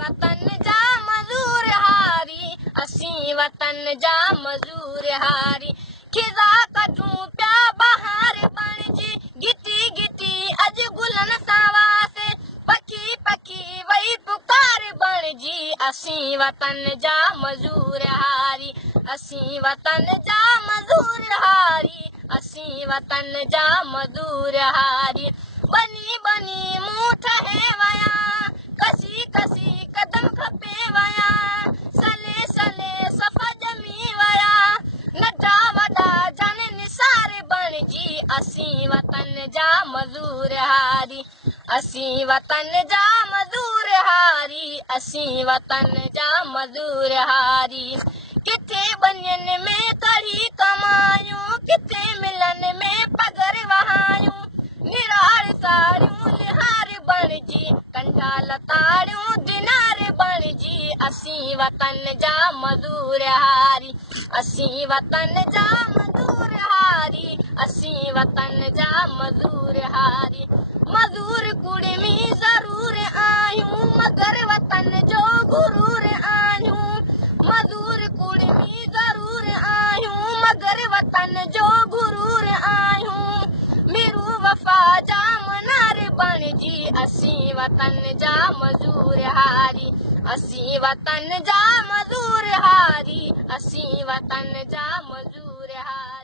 वतन जा मज़ूर हारी असीं वतन जा मज़ूर हारी खिज़ा कढूं पिया बहार बणिजी गिटी गिटी अॼु गुलनि सां वासे पखी पखी वई पुकार बणिजी असीं वतन जा मज़ूर हारी असीं वतन जा मज़ूर हारी असीं वतन जा मज़ूर हारी बनी बनी मूं ठहे वया कसी कसी कदम खपे वया सले सले सफ़ा ॼमी वया नंढा वॾा जन निसार बणिजी असीं वतन जा मज़ूर हारी असीं वतन जा मज़ूर हारी असीं वतन जा मज़ूर हारी किथे बनियनि में कढ़ी कमायूं किथे मिलन में पगर वहायूं निरार साड़ियूं निहार बणिजी कंडा लताड़ियूं दिनार बणिजी असीं वतन जा मज़ूर हारी असीं वतन जा मज़ूर हारी असीं वतन जा मज़ूर हारी मज़ूर कुड़मी ज़रूर आहियूं मगर वतन जो गुरूर आहियूं मज़ूर कुड़मी ज़रूर आहियूं मगर वतन जो गुरूर आहियूं मिरू वफ़ा जा मनार बणिजी असीं वतन जा मज़ूर हारी असीं वतन जा मज़ूर हारी असीं वतन जा मज़ूर हारी